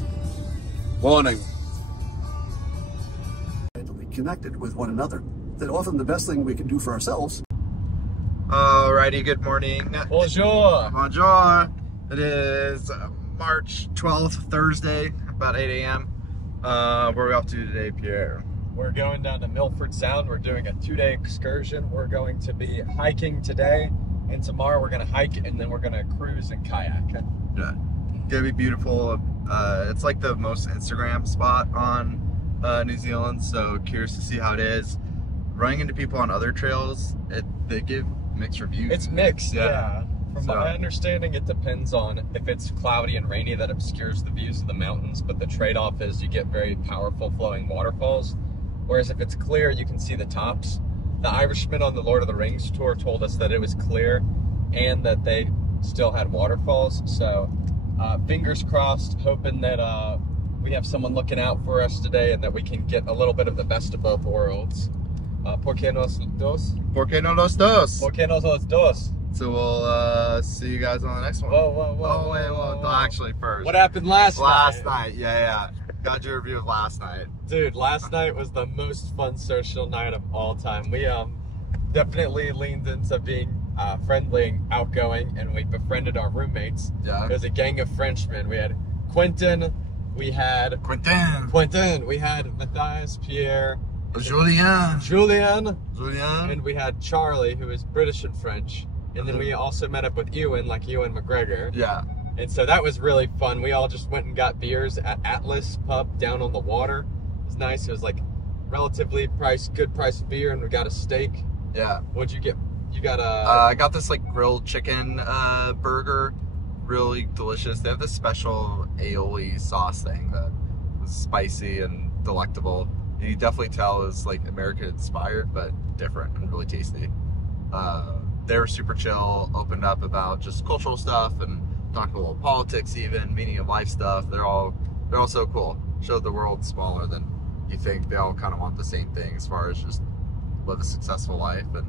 dogs. Warning. Connected with one another. That often the best thing we can do for ourselves. Alrighty, good morning. Bonjour. Bonjour. It is March 12th, Thursday, about 8 a.m. Where are we off to today, Pierre? We're going down to Milford Sound. We're doing a 2-day excursion. We're going to be hiking today, and tomorrow we're going to hike, and then we're going to cruise and kayak. Yeah. Gonna be beautiful. It's like the most Instagram spot on New Zealand, so curious to see how it is. Running into people on other trails, they give mixed reviews. It's mixed, yeah. From So- my understanding, it depends on if it's cloudy and rainy, that obscures the views of the mountains, but the trade-off is you get very powerful flowing waterfalls, whereas if it's clear, you can see the tops. The Irishman on the Lord of the Rings tour told us that it was clear and that they still had waterfalls, so fingers crossed, hoping that we have someone looking out for us today and that we can get a little bit of the best of both worlds. ¿Por qué no los dos? ¿Por qué no los dos? ¿Por qué no los dos? So we'll see you guys on the next one. Whoa. Wait, well, actually first. What happened last night? Yeah. Got your review of last night. Dude, last night was the most fun social night of all time. We definitely leaned into being friendly and outgoing, and we befriended our roommates. Yeah. It was a gang of Frenchmen. We had Quentin, we had Matthias, Pierre, Julien, and we had Charlie, who is British and French. And then we also met up with Ewan, like Ewan McGregor. Yeah. And so that was really fun. We all just went and got beers at Atlas Pub down on the water. It was nice. It was like relatively good price of beer, and we got a steak. Yeah. What'd you get? You got a... I got this like grilled chicken burger. Really delicious. They have this special aioli sauce thing that was spicy and delectable. You definitely tell it's like American inspired, but different and really tasty. They were super chill, opened up about just cultural stuff and talking a little politics, even meaning of life stuff. They're all so cool. Showed the world smaller than you think. They all kind of want the same thing as far as just live a successful life and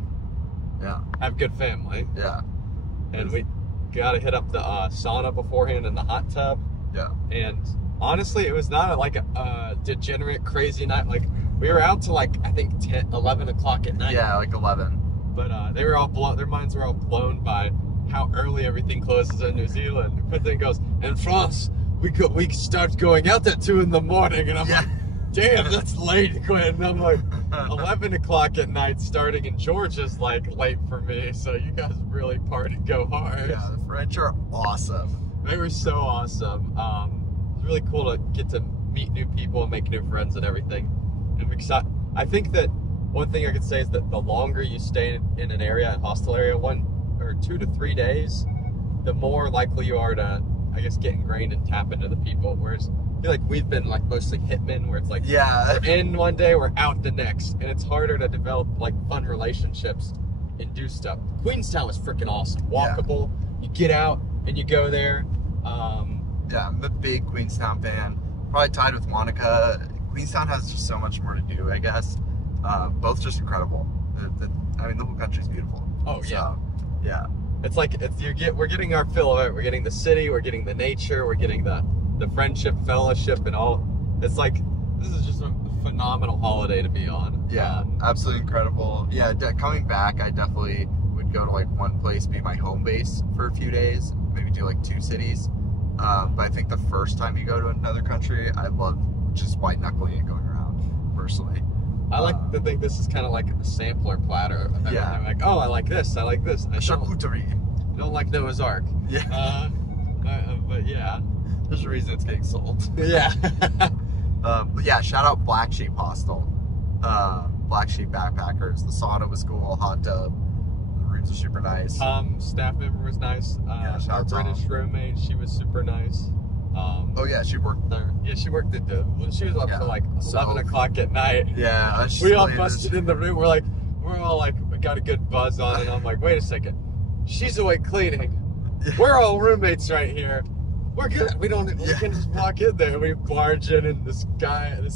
yeah. Have a good family. Yeah. And we gotta hit up the sauna beforehand and the hot tub. Yeah. And honestly, it was not like a degenerate, crazy night. Like, we were out till like, I think 10, 11 o'clock at night. Yeah, like 11. But they were all blown, their minds were all blown by how early everything closes in New Zealand. But then goes, in France, we start going out at 2 in the morning. And I'm like, damn, that's late, Quinn. And I'm like, 11 o'clock at night starting in Georgia's like late for me. So you guys really go hard. Yeah, the French are awesome. They were so awesome. It was really cool to get to meet new people and make new friends and everything. And I think that one thing I could say is that the longer you stay in an area, a hostel area, 1 or 2 to 3 days, the more likely you are to, I guess, get ingrained and tap into the people. Whereas I feel like we've been like mostly hitmen, where it's like, yeah, we're in one day, we're out the next, and it's harder to develop like fun relationships and do stuff. Queenstown was freaking awesome, walkable. Yeah. You get out and you go there. Yeah, I'm a big Queenstown fan. Probably tied with Monica. Queenstown has just so much more to do, I guess. Both just incredible. I mean, the whole country's beautiful. Oh yeah, so, yeah. It's like we're getting our fill of it. We're getting the city, we're getting the nature, we're getting the friendship, fellowship, and all. It's like this is just a phenomenal holiday to be on. Yeah, absolutely incredible. Yeah, coming back, I definitely would go to like one place, be my home base for a few days, maybe do like 2 cities. But I think the first time you go to another country, I love just white knuckling and going around personally. I like to think this is kind of like a sampler platter of everything. Yeah. Like, oh, I like this, I like this. I Charcuterie. don't like Noah's Ark. Yeah. But yeah. There's a reason it's getting sold. Yeah. But yeah, shout out Black Sheep Hostel. Black Sheep Backpackers. The sauna was cool, hot tub. The rooms are super nice. Staff member was nice. Our British roommate, she was super nice. Oh yeah, she worked there. Yeah, she worked at she was up till like 11 o'clock at night. Yeah. We all busted in the room. We're all like, we got a good buzz on, and I'm like, wait a second. She's away cleaning. We're all roommates right here. We're good. We can just walk in there. We barge in, and this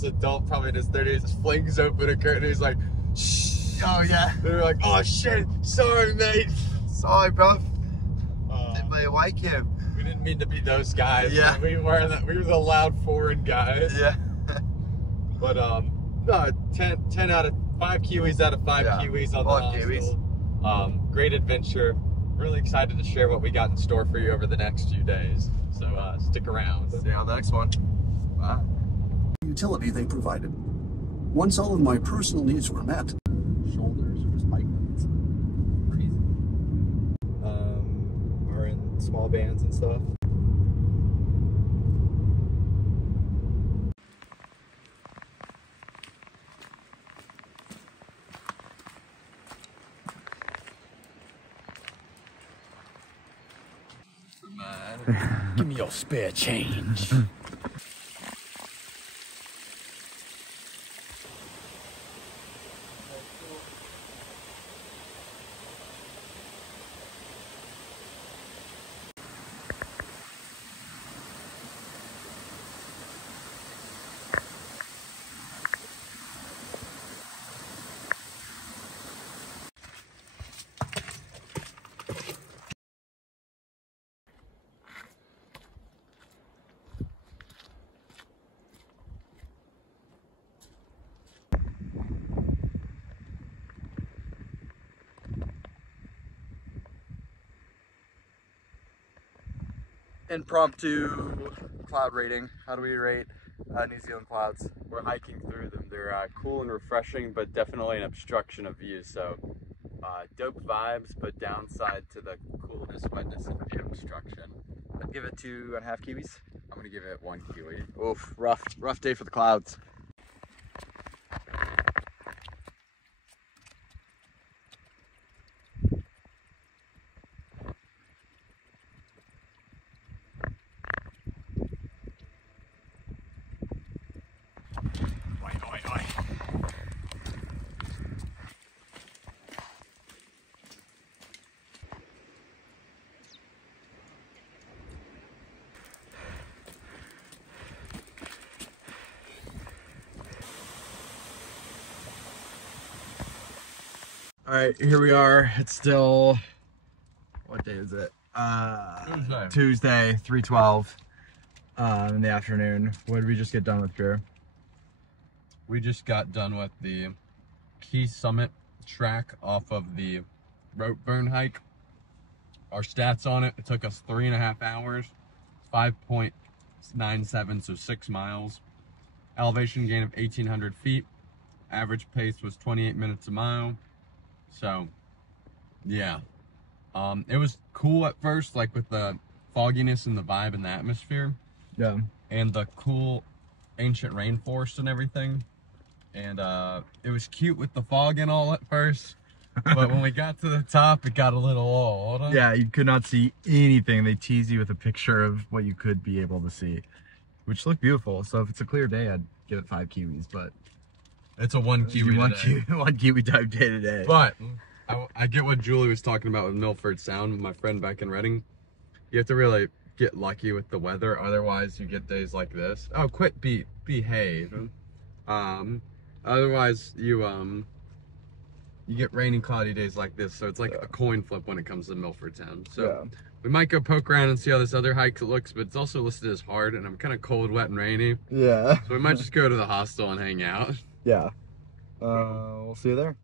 adult, probably in his 30s, just flings open a curtain. And he's like, shh. Oh yeah. And we're like, oh shit, sorry mate. Sorry, bro. Didn't really like him. We didn't mean to be those guys. Yeah. We were the loud foreign guys. Yeah. But no, 10 out of 5 Kiwis out of 5 Yeah. Kiwis on Love the Kiwis. hostel. Great adventure. Really excited to share what we got in store for you over the next few days. So stick around. See you on the next one. Bye. Utility they provided. Once all of my personal needs were met, shoulders or just bike needs. Crazy. Are in small bands and stuff. Give me your spare change. Impromptu cloud rating. How do we rate New Zealand clouds? We're hiking through them. They're cool and refreshing, but definitely an obstruction of view. So dope vibes, but downside to the coolness, wetness, and view obstruction. I'd give it 2.5 Kiwis. I'm gonna give it 1 Kiwi. Oof, rough day for the clouds. All right, here we are. It's still, what day is it? Tuesday, 3:12 in the afternoon. What did we just get done with, Pierre? We just got done with the Key Summit track off of the Rope Burn hike. Our stats on it, it took us 3.5 hours, 5.97, so 6 miles. Elevation gain of 1,800 feet. Average pace was 28 minutes a mile. So, yeah. It was cool at first, like with the fogginess and the vibe and the atmosphere. Yeah. And the cool ancient rainforest and everything. And it was cute with the fog and all at first. But when we got to the top, it got a little old. Yeah, you could not see anything. They tease you with a picture of what you could be able to see, which looked beautiful. So if it's a clear day, I'd give it 5 Kiwis, but it's a 1 Kiwi today. one Kiwi type day today. But I get what Julie was talking about with Milford Sound, my friend back in Reading. You have to really get lucky with the weather, otherwise you get days like this. Oh, behave. Otherwise you get rainy, cloudy days like this, so it's like a coin flip when it comes to Milford Sound. So we might go poke around and see how this other hike looks, but it's also listed as hard, and I'm kind of cold, wet, and rainy. Yeah. So we might just go to the hostel and hang out. Yeah. We'll see you there.